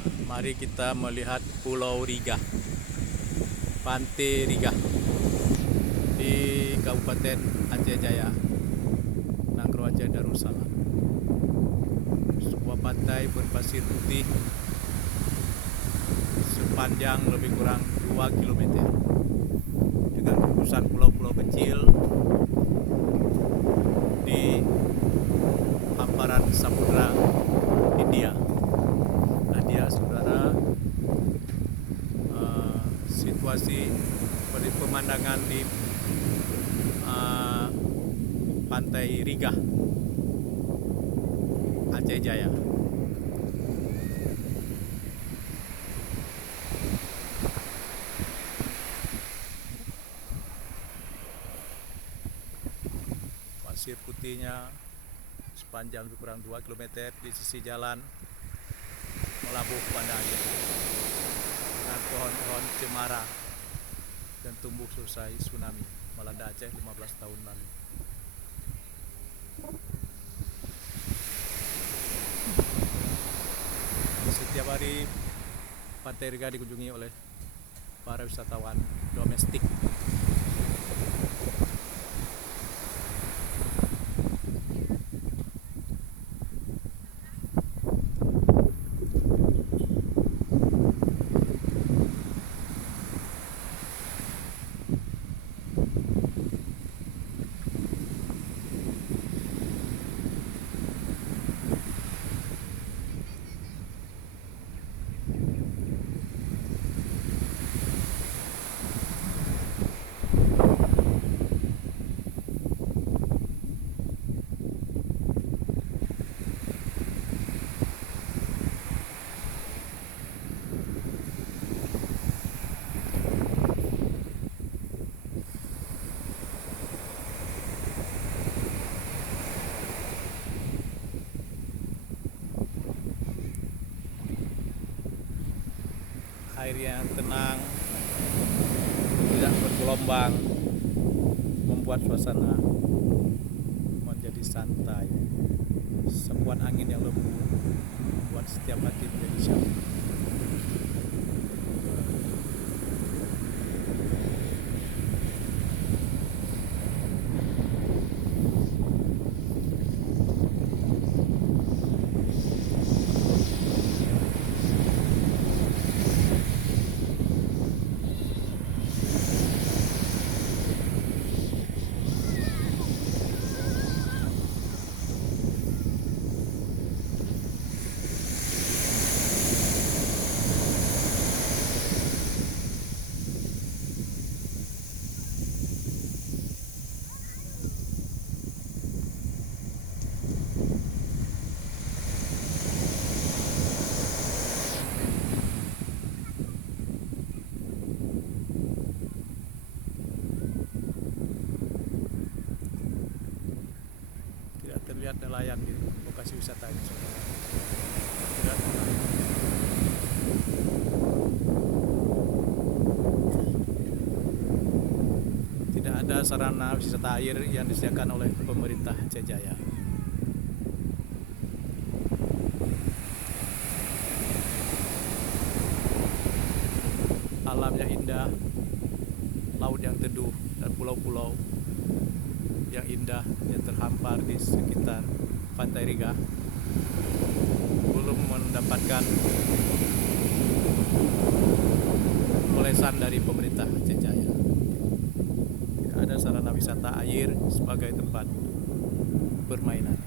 Mari kita melihat Pulau Riga, Pantai Riga di Kabupaten Aceh Jaya, Nagro Aceh Darussalam. Sebuah pantai berpasir putih sepanjang lebih kurang 2 km dengan gugusan pulau-pulau kecil di hamparan Samudra Hindia. Nah, dia saudara, situasi pemandangan di Pantai Riga, Aceh Jaya. Pasir putihnya sepanjang lebih kurang 2 km di sisi jalan melabuh pada air dengan pohon-pohon cemara dan tumbuh selesai tsunami melanda Aceh 15 tahun lalu. Setiap hari Pantai Riga dikunjungi oleh para wisatawan domestik. Air yang tenang, tidak bergelombang, membuat suasana menjadi santai. Sembuhan angin yang lembut membuat setiap hati menjadi syahdu. Tidak terlihat nelayan di lokasi wisata ini. Tidak. Tidak ada sarana wisata air yang disediakan oleh pemerintah Aceh Jaya. Alamnya indah, laut yang teduh, dan pulau-pulau yang indah yang terhampar di sekitar Pantai Riga belum mendapatkan olesan dari pemerintah Aceh Jaya. Tidak ada sarana wisata air sebagai tempat permainan.